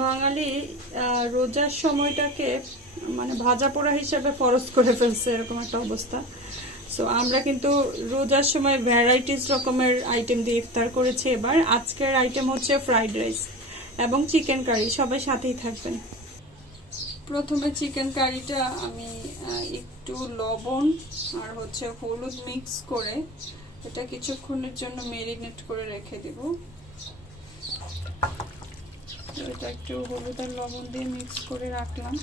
বাঙালি রোজার সময়টাকে মানে ভাজা পোড়া হিসেবে ফরজ করে ফেলছে, এরকম একটা অবস্থা। সো আমরা কিন্তু রোজার সময় ভ্যারাইটিস রকমের আইটেম দিয়ে ইফতার করেছি। এবার আজকের আইটেম হচ্ছে ফ্রাইড রাইস এবং চিকেন কারি। সবাই সাথেই থাকবেন। প্রথমে চিকেন কারিটা আমি একটু লবণ আর হচ্ছে হলুদ মিক্স করে এটা কিছুক্ষণের জন্য মেরিনেট করে রেখে দেব। এটা একটু হলুদ আর লবণ দিয়ে মিক্স করে রাখলাম।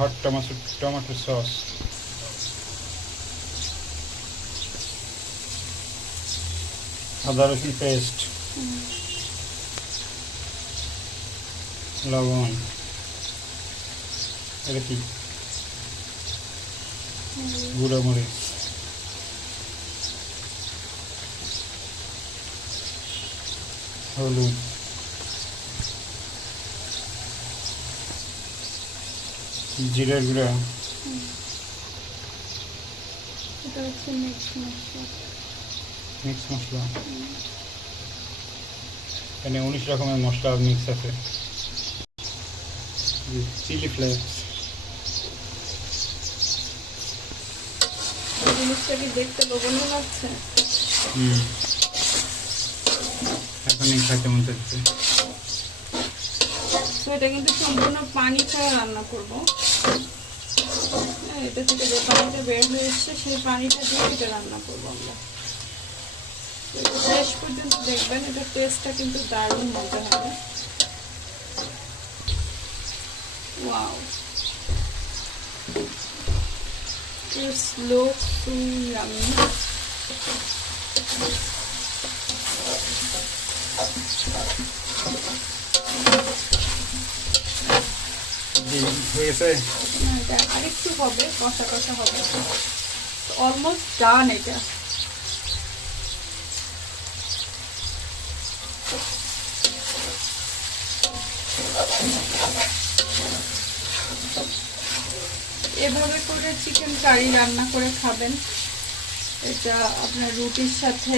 hot tomato sauce, আদা রসুন পেস্ট, লবণ, এটা কি গুঁড়ো মরিচ, হলুদ, জিরের গুঁড়া, এটা হচ্ছে মিক্স মশলা। এখানে 19 রকমের মশলা মিক্স আছে। Chilli flakes. জিনিসটা কি দেখতে লোভনীয় লাগছে? এখন খাইতে মন চাচ্ছে। এটা কিন্তু সম্পূর্ণ পানি ছাড়া রান্না করব। এটা থেকে যে পানিটা বের হয়ে এসছে সেই পানিটা দিয়ে এটা রান্না করবো আমরা। শেষ পর্যন্ত দেখবেন, এটা টেস্টটা কিন্তু দারুণ মজা হবে। Wow, it's look so yummy. হয়ে গেছে। আরেকটু হবে, কষা কষা হবে। অলমোস্ট ডান এটা। এভাবে করে চিকেন কারি রান্না করে খাবেন। এটা আপনার রুটির সাথে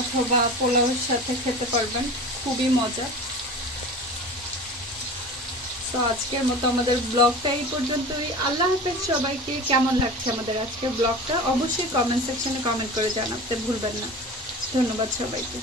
অথবা পোলাওয়ের সাথে খেতে পারবেন, খুবই মজা। তো আজকের মতো আমাদের ব্লগটা এই পর্যন্তই। আল্লাহ হাফেজ সবাইকে। কেমন লাগছে আমাদের আজকের ব্লগটা অবশ্যই কমেন্ট সেকশনে কমেন্ট করে জানাতে ভুলবেন না। ধন্যবাদ সবাইকে।